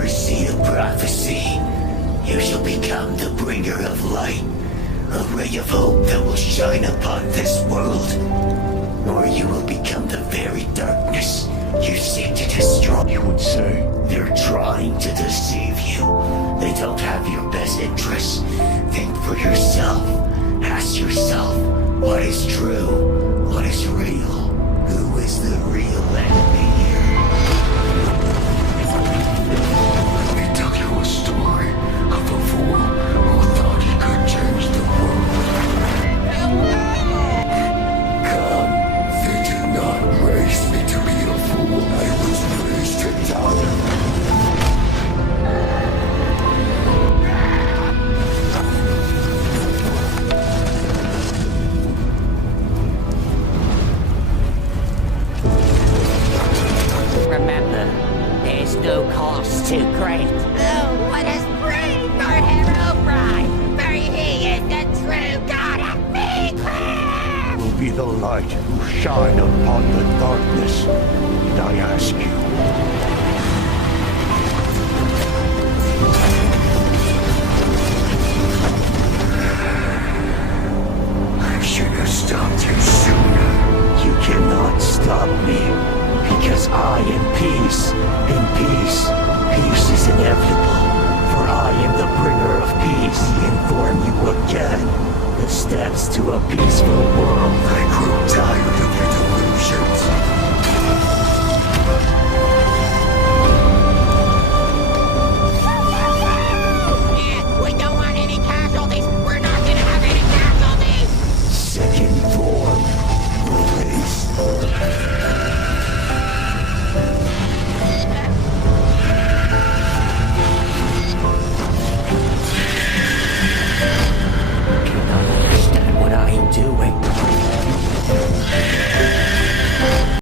foresee a prophecy. You shall become the bringer of light, a ray of hope that will shine upon this world. Or you will become the very darkness you seek to destroy. You would say they're trying to deceive you. They don't have your best interests. Think for yourself. Ask yourself, what is true? What is real? Who is the real enemy here? Let me tell you a story of a fool who thought he could change the world. Come, they did not raise me to be a fool. I was raised to die. Remember, there's no cost too great. Oh, let us bring our hero bride, for he is the true god of Meekler! Will be the light who shine upon the darkness. And I ask you, I should have stopped you sooner. you cannot stop me, because I am peace, and peace is inevitable, for I am the bringer of peace. Inform you again, the steps to a peaceful world. I grew tired of your delusions.